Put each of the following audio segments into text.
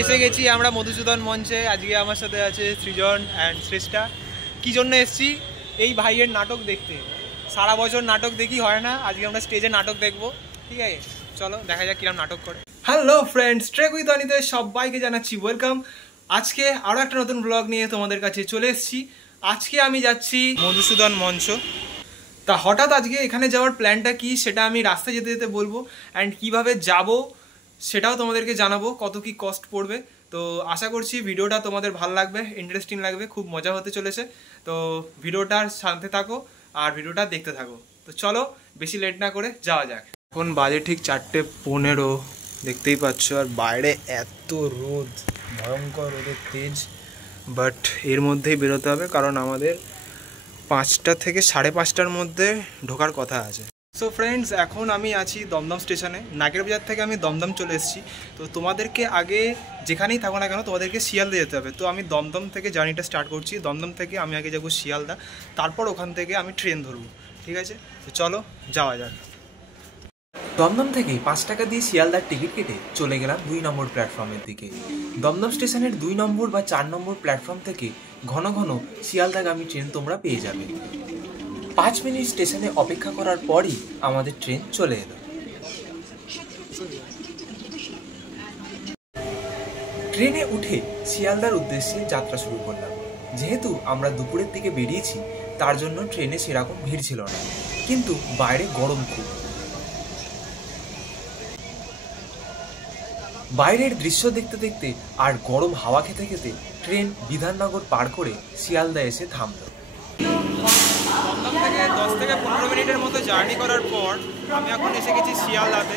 এসে গেছি আমরা মধুসূদন মঞ্চে। আজকে আমার সাথে আছে সৃজন অ্যান্ড শ্রেষ্ঠা। কি জন্য এসেছি? এই ভাইয়ের নাটক দেখতে। সারা বছর নাটক দেখি হয় না, আজকে আমরা স্টেজে নাটক দেখবো। ঠিক আছে, চলো দেখা যাক কিরম নাটক করে। হ্যালো ফ্রেন্ডস, ট্রেক উইথ অনিতে সবাইকে জানাচ্ছি ওয়েলকাম। আজকে আরও একটা নতুন ব্লগ নিয়ে তোমাদের কাছে চলে এসেছি। আজকে আমি যাচ্ছি মধুসূদন মঞ্চ। তা হঠাৎ আজকে এখানে যাওয়ার প্ল্যানটা কি সেটা আমি রাস্তায় যেতে যেতে বলবো, অ্যান্ড কিভাবে যাব সেটাও তোমাদেরকে জানাবো, কত কি কস্ট পড়বে। তো আশা করছি ভিডিওটা তোমাদের ভালো লাগবে, ইন্টারেস্টিং লাগবে, খুব মজা হতে চলেছে। তো ভিডিওটার সাথে থাকো আর ভিডিওটা দেখতে থাকো। তো চলো বেশি লেট না করে যাওয়া যাক। এখন বাজে ঠিক 4:15, দেখতেই পাচ্ছ। আর বাইরে এত রোদ, ভয়ঙ্কর রোদের তেজ। বাট এর মধ্যেই বেরোতে হবে, কারণ আমাদের 5টা থেকে 5:30টার মধ্যে ঢোকার কথা আছে। সো ফ্রেন্ডস, এখন আমি আছি দমদম স্টেশনে। নাগের বাজার থেকে আমি দমদম চলে এসেছি। তো তোমাদেরকে আগে যেখানেই থাকো না কেন তোমাদেরকে শিয়ালদা যেতে হবে। তো আমি দমদম থেকে জার্নিটা স্টার্ট করছি। দমদম থেকে আমি আগে যাবো শিয়ালদা, তারপর ওখান থেকে আমি ট্রেন ধরবো। ঠিক আছে, তো চলো যাওয়া যাক। দমদম থেকে 5 টাকা দিয়ে শিয়ালদার টিকিট কেটে চলে গেলাম 2 নম্বর প্ল্যাটফর্মের দিকে। দমদম স্টেশনের 2 নম্বর বা 4 নম্বর প্ল্যাটফর্ম থেকে ঘন ঘন শিয়ালদাগামী ট্রেন তোমরা পেয়ে যাবে। 5 মিনিট স্টেশনে অপেক্ষা করার পরই আমাদের ট্রেন চলে এলো। ট্রেনে উঠে শিয়ালদার উদ্দেশ্যে যাত্রা শুরু করলাম। যেহেতু আমরা দুপুরের দিকে বেরিয়েছি, তার জন্য ট্রেনে সেরকম ভিড় ছিল না, কিন্তু বাইরে গরম খুব। বাইরের দৃশ্য দেখতে দেখতে আর গরম হাওয়া খেতে খেতে ট্রেন বিধাননগর পার করে শিয়ালদা এসে থামল। দমদম থেকে 10 থেকে 15 মিনিটের মতো জার্নি করার পর আমি এখন এসে গেছি শিয়ালদাতে।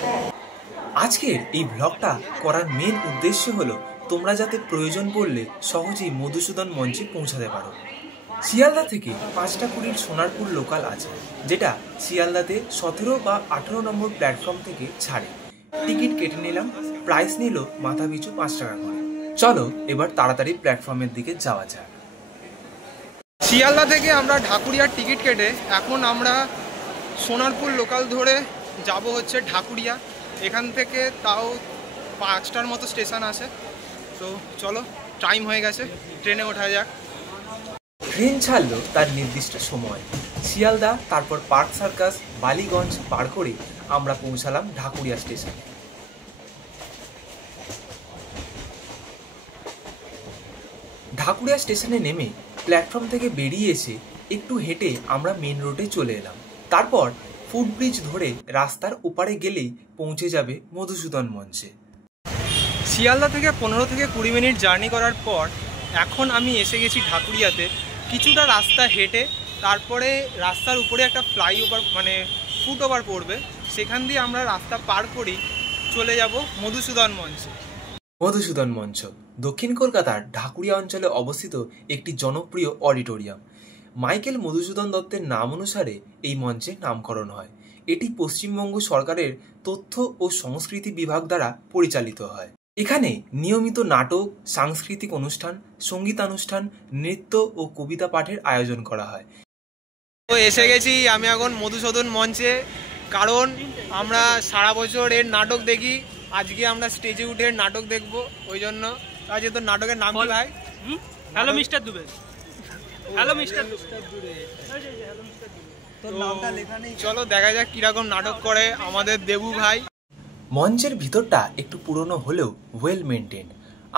আজকের এই ব্লগটা করার মেন উদ্দেশ্য হলো তোমরা যাতে প্রয়োজন পড়লে সহজেই মধুসূদন মঞ্চে পৌঁছাতে পারো। শিয়ালদা থেকে 5:20 সোনারপুর লোকাল আছে, যেটা শিয়ালদাতে 17 বা 18 নম্বর প্ল্যাটফর্ম থেকে ছাড়ে। টিকিট কেটে নিলাম, প্রাইস নিল মাথা পিছু 5 টাকা করে। চলো এবার তাড়াতাড়ি প্ল্যাটফর্মের দিকে যাওয়া যাক। শিয়ালদা থেকে আমরা ঢাকুরিয়ার টিকিট কেটে এখন আমরা সোনারপুর লোকাল ধরে যাব হচ্ছে ঢাকুরিয়া। এখান থেকে তাও 5টার মতো স্টেশন আছে। তো চলো, টাইম হয়ে গেছে, ট্রেনে ওঠা যাক। ট্রেন ছাড়লো তার নির্দিষ্ট সময়। শিয়ালদা, তারপর পার্ক সার্কাস, বালিগঞ্জ পার করে আমরা পৌঁছালাম ঢাকুরিয়া স্টেশনে। ঢাকুরিয়া স্টেশনে নেমে প্ল্যাটফর্ম থেকে বেরিয়ে এসে একটু হেঁটে আমরা মেন রোডে চলে এলাম। তারপর ফুটব্রিজ ধরে রাস্তার ওপারে গেলেই পৌঁছে যাবে মধুসূদন মঞ্চে। শিয়ালদা থেকে 15 থেকে 20 মিনিট জার্নি করার পর এখন আমি এসে গেছি ঢাকুরিয়াতে। কিছুটা রাস্তা হেঁটে তারপরে রাস্তার উপরে একটা ফ্লাইওভার মানে ফুটওভার পড়বে, সেখান দিয়ে আমরা রাস্তা পার করি চলে যাব মধুসূদন মঞ্চে। মধুসূদন মঞ্চ দক্ষিণ কলকাতার ঢাকুরিয়া অঞ্চলে অবস্থিত একটি জনপ্রিয় অডিটোরিয়াম। মাইকেল মধুসূদন দত্তের নাম অনুসারে এই মঞ্চের নামকরণ হয়। এটি পশ্চিমবঙ্গ সরকারের তথ্য ও সংস্কৃতি বিভাগ দ্বারা পরিচালিত হয়। এখানে নিয়মিত নাটক, সাংস্কৃতিক অনুষ্ঠান, সঙ্গীতানুষ্ঠান, নৃত্য ও কবিতা পাঠের আয়োজন করা হয়। তো এসে গেছি আমি এখন মধুসূদন মঞ্চে, কারণ আমরা সারা বছর এর নাটক দেখি। আজকে আমরা স্টেজে উঠে নাটক দেখব, ওই জন্য। আজ তো নাটকের নাম কি ভাই? Hello mister Dubey. Hello mister Dubey. চলো দেখা যাক কিরকম নাটক করে আমাদের দেবু ভাই। মঞ্চের ভিতরটা একটু পুরনো হলেও ওয়েল মেনটেন।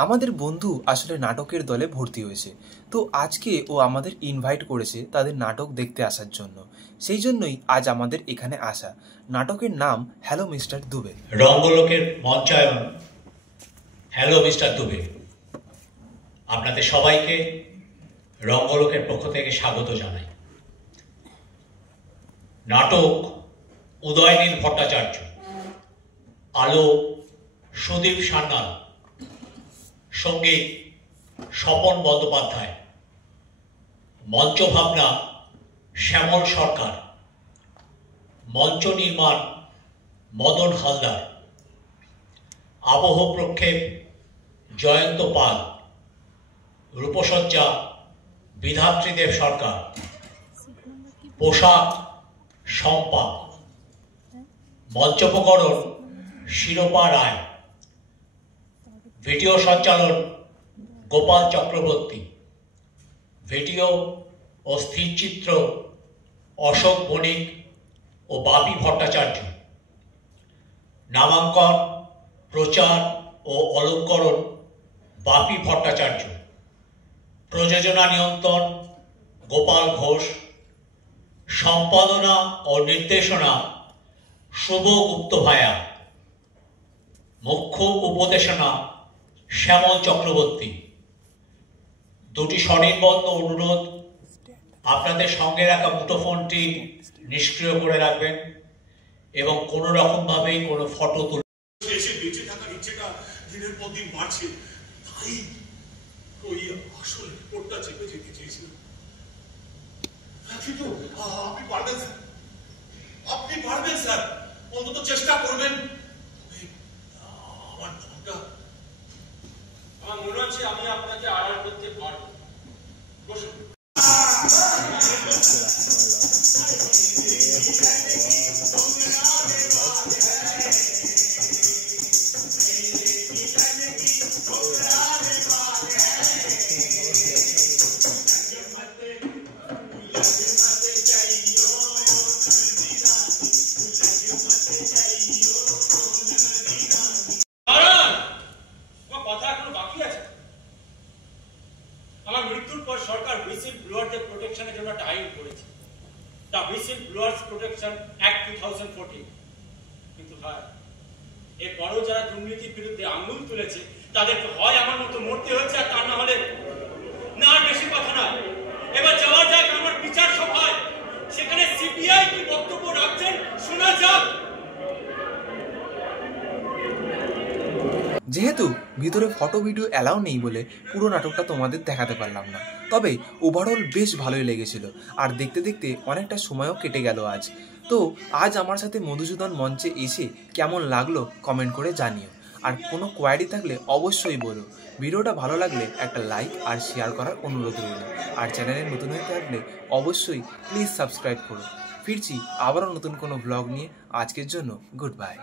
আমাদের বন্ধু আসলে নাটকের দলে ভর্তি হয়েছে, তো আজকে ও আমাদের ইনভাইট করেছে তাদের নাটক দেখতে আসার জন্য। সেই জন্যই আজ আমাদের এখানে আসা। নাটকের নাম হ্যালো মিস্টার দুবে। রঙ্গলোকের মঞ্চায়ন হ্যালো মিস্টার দুবে। আপনাদের সবাইকে রঙ্গলোকের পক্ষ থেকে স্বাগত জানাই। নাটক উদয়নীল ভট্টাচার্য, আলো সুদীপ সান্যাল, সঙ্গীত স্বপন বন্দ্যোপাধ্যায়, মঞ্চ ভাবনা শ্যামল সরকার, মঞ্চ নির্মাণ মদন হালদার, আবহ প্রক্ষেপ জয়ন্ত পাল, রূপসজ্জা বিধাত্রীদেব সরকার, পোশাক শম্পা, মঞ্চোপকরণ শিরোপা রায়, ভিডিও সঞ্চালন গোপাল চক্রবর্তী, ভিডিও ও স্থিরচিত্র অশোক বণিক ও বাপি ভট্টাচার্য, নামাঙ্কন, প্রচার ও অলঙ্করণ বাপি ভট্টাচার্য, প্রযোজনা নিয়ন্ত্রণ গোপাল ঘোষ, সম্পাদনা ও নির্দেশনা শুভ গুপ্ত ভায়া, মুখ্য উপদেশনা শ্যামল চক্রবর্তী। দুটি স্বনির্বন্ধ অনুরোধ, আপনাদের সঙ্গে রাখা মুঠোফোনটি নিষ্ক্রিয় করে রাখবেন এবং কোনো রকম ভাবে কোনো ফটো এসে বেঁচে থাকার ইচ্ছেটা দিনের পর দিন বাড়ছে, তাই ওই আসল রিপোর্টটা চেপে যেতে চেয়েছিলাম। কিন্তু আপনি পারবেন স্যার, আপনি পারবেন স্যার, অন্তত চেষ্টা করবেন। আমার নামটা, আমার মনে হচ্ছে আমি আপনাকে আড়াল করতে পারবো। বসুন। আমার মৃত্যুর পর সরকার হুইসেল ব্লোয়ারদের প্রোটেকশনের জন্য একটা আইন করেছে, the whistle blowers protection act 2014। কিন্তু হ্যাঁ, এরপরেও যারা দুর্নীতির বিরুদ্ধে আঙুল তুলেছে তাদেরকে হয় আমার মতো মরতে হচ্ছে, আর তা না হলে না। আর বেশি কথা না, এবার যাওয়া যাক আমার বিচার সভায়, সেখানে সিবিআই কি বক্তব্য রাখছেন শোনা যাক। যেহেতু ভিতরে ফটো ভিডিও অ্যালাউ নেই বলে পুরো নাটকটা তোমাদের দেখাতে পারলাম না, তবে ওভারঅল বেশ ভালোই লেগেছিল আর দেখতে দেখতে অনেকটা সময়ও কেটে গেল আজ। তো আজ আমার সাথে মধুসূদন মঞ্চে এসে কেমন লাগলো কমেন্ট করে জানিও, আর কোনো কোয়ারি থাকলে অবশ্যই বলো। ভিডিওটা ভালো লাগলে একটা লাইক আর শেয়ার করার অনুরোধ রইল, আর চ্যানেলে নতুন হয়ে থাকলে অবশ্যই প্লিজ সাবস্ক্রাইব করো। ফিরছি আবারও নতুন কোনো ব্লগ নিয়ে, আজকের জন্য গুড বাই।